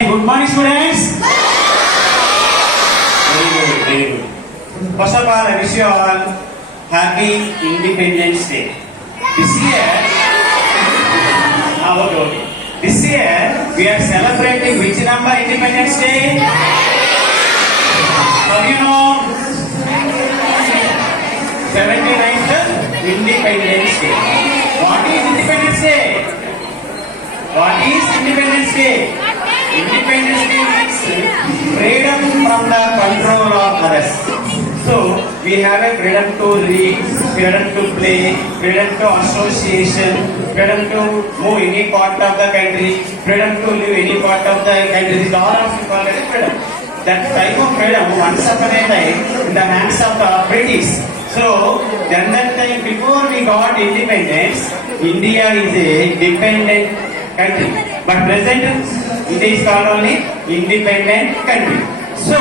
Good morning, students. Very good, very good. First of all, I wish you all happy Independence Day. This year, okay. This year we are celebrating which number Independence Day? How do you know? 79th Independence Day. What is Independence Day? What is Independence Day? Independence Day means freedom from the control of others. So we have a freedom to read, freedom to play, freedom to association, freedom to move any part of the country, freedom to live any part of the country. These all of you call it freedom. That type of freedom once upon a time in the hands of the British. So then that time before we got independence, India is a dependent country. But present India is called only independent country. So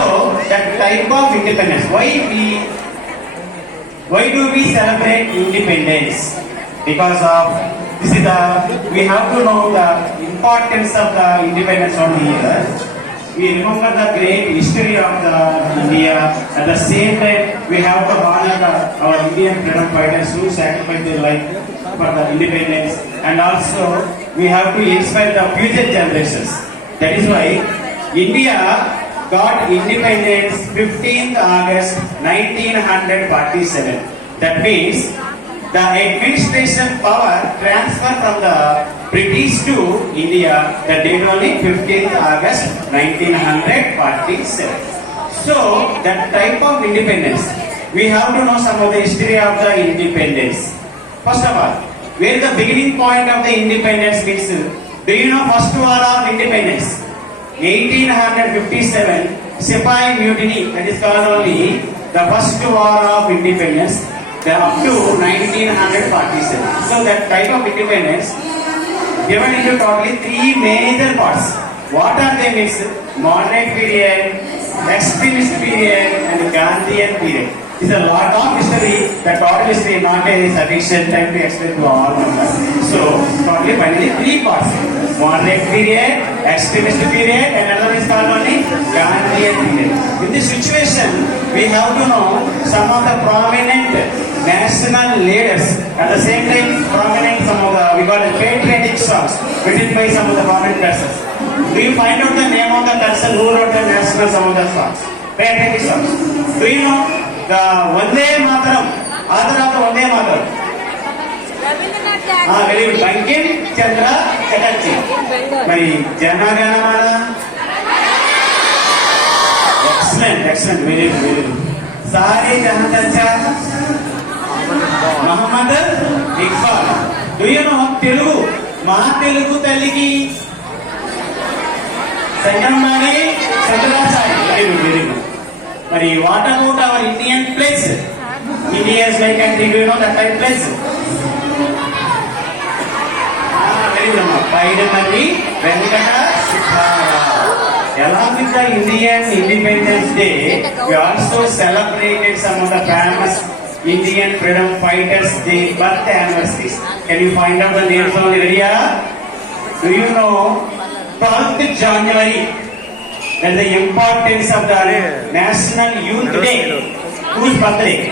that type of independence. Why do we celebrate independence? Because of this is we have to know the importance of the independence on here. We remember the great history of the India. At the same time, we have to honor our Indian freedom fighters who sacrificed their life for the independence, and also we have to inspire the future generations. That is why India got independence 15th August 1947. That means the administration power transfer from the British to India, the date only 15th August 1947. So that type of independence, we have to know some of the history of the independence. First of all, where the beginning point of the independence means, do you know first war of independence? 1857, Sepoy Mutiny, that is called only the first war of independence, up to 1947. So that type of independence given into totally three major parts. What are they means? Moderate period, extremist period, and Gandhian period. It's a lot of history. The total history not a sufficient time to explain to all members. So totally finally three parts: moderate period, extremist period, and another is called only Gandhian period. In this situation, we have to know some of the prominent national leaders. At the same time, prominent some of the we call it patriotic songs written by some of the prominent persons. Do you find out the name of the person who wrote the national some of the songs? Patriotic songs. Do you know the Vande Mataram? Author of the Vande Mataram. Very good. Bankim Chandra Chatterjee. Mari Jana Gana Mana. Excellent, excellent. Very good, very good. Sare Jahan Chacha. Muhammad Iqbal. Do you know Telugu? Maha Telugu Taliki. Sangamani Sankaracharya. Very good, very good. But what about our Indian place? India is like country, do you know that type place? Very good. Paidamati Venkata Subbarao. Along with the Indian Independence Day, we also celebrated some of the famous Indian freedom fighters' day birth anniversaries. Can you find out the names of the area? Do you know 12th January? That's the importance of the National Youth Day. Whose birthday?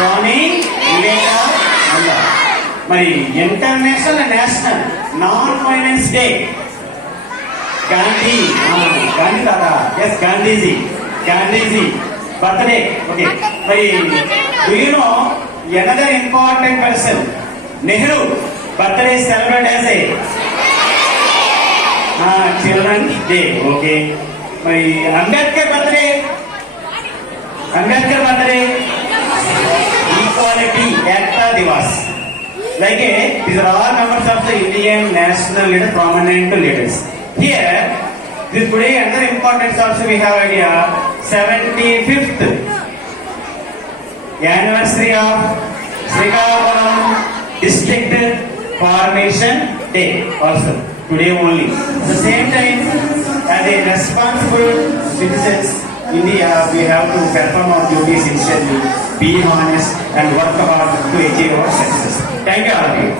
Swami Vivekananda. Mari International and National Non-Violence Day. Gandhi. Gandhi Dada. Yes, Gandhiji. Gandhiji. Birthday. Okay. Mari, do you know another important person? Nehru. Birthday is celebrated as a Children's Day. Okay. My Ambedkar birthday. Ambedkar birthday. Equality Ekta Divas. Like these are all members of the Indian national leaders, prominent leaders. Here, this today another importance also we have idea. 75th anniversary of Srikakulam District Formation Day also. Today only. At the same time, as a responsible citizens, India, we have to perform our duties sincerely, be honest, and work hard to achieve our success. Thank you all of you.